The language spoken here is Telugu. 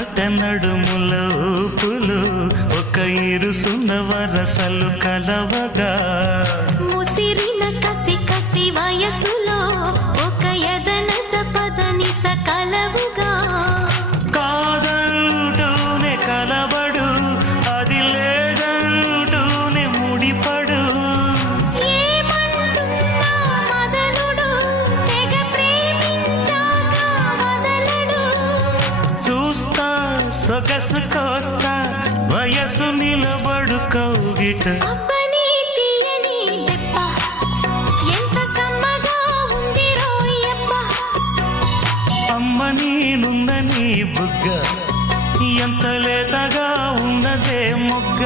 పాట నడుముల ఊపులు ఒక ఇరుసున్న వరసలు కలవగా ముసిరిన కసి కసి వయసులో ఒక యదన సపదని సకలవుగా కాదంటూనే కలబడు అది లేదంటూనే ముడిపడు ఏమంటున్నా మదనుడు తెగ ప్రేమించాక వదలడు చూస్తా సొగసు కోస్తా వయసు నిలబడు కౌగిట అబ్బని తీయని దెబ్బ ఎంత కమ్మగా ఉంది రోయప్ప అమ్మ నేనున్న నీ బుగ్గ ఎంత లేతగా ఉన్నదే మొగ్గ